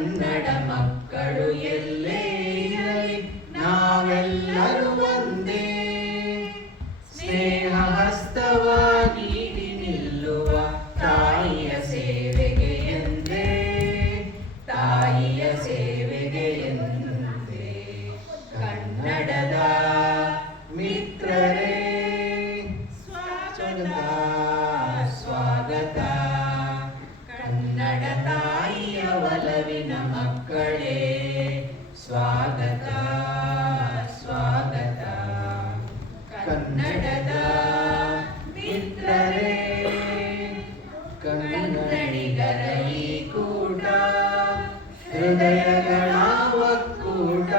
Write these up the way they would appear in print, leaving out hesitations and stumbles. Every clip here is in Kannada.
ಕನ್ನಡ ಮಕ್ಕಳು ಎಲ್ಲೇ ಇರಲಿ ನಾವೆಲ್ಲರೂ ಒಂದೇ. ಸ್ನೇಹ ಹಸ್ತವ ನೀಡಿ ನಿಲ್ಲುವ ತಾಯಿಯ ಸೇವೆಗೆ ಎಂದೇ, ತಾಯಿಯ ಸೇವೆಗೆ ಎಂದೇ. ಕನ್ನಡದ ಮಿತ್ರರೇ ಸ್ವಾಗತ ಸ್ವಾಗತ. ಕನ್ನಡ ತಾಯಿಯ ಒಲವಿನ ಮಕ್ಕಳೇ ಸ್ವಾಗತ ಸ್ವಾಗತ. ಕನ್ನಡದ ಮಿತ್ರರೇ ಕನ್ನಡಿಗರ ಈ ಕೂಟ, ಹೃದಯಗಳ ಒಕ್ಕೂಟ.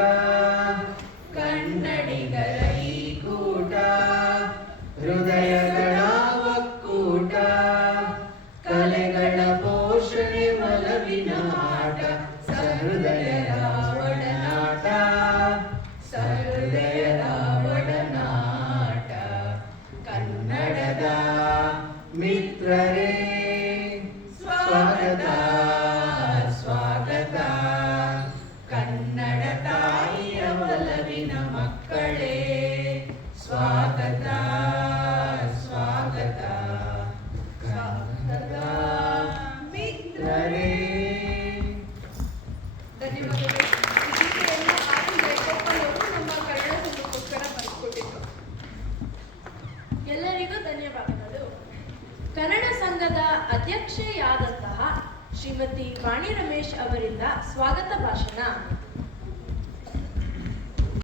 ಕನ್ನಡಿಗರ ಈ ಕೂಟ, ಹೃದಯಗಳ ಒಕ್ಕೂಟ. ಕಲೆಗಳ ಪೋಷಣೆ ಒಲವಿನ ಆಟ, ಸಹೃದಯರ ಒಡನಾಟ, ಸಹೃದಯರ ಒಡನಾಟ. ಕನ್ನಡದ ಮಿತ್ರರೇ ಸ್ವಾಗತ ಸ್ವಾಗತ. ಕನ್ನಡ ತಾಯಿಯ ಒಲವಿನ ಮಕ್ಕಳೇ ಸ್ವಾಗತ ಸ್ವಾಗತ. ಕನ್ನಡ ಮಿತ್ರರೇ. ಧನ್ಯವಾದಗಳು. ಈ ಗೀತೆಯನ್ನು ಆರ್ ಜಯಗೋಪಾಲ್ ಅವರು ನಮ್ಮ ಕನ್ನಡ ಸಂಘಕ್ಕೋಸ್ಕರ ಬರೆದುಕೊಟ್ಟಿದ್ರು. ಎಲ್ಲರಿಗೂ ಧನ್ಯವಾದಗಳು. ಕನ್ನಡ ಸಂಘದ ಅಧ್ಯಕ್ಷೆಯಾದಂತಹ ಶ್ರೀಮತಿ ವಾಣಿ ರಮೇಶ್ ಅವರಿಂದ ಸ್ವಾಗತ ಭಾಷಣ.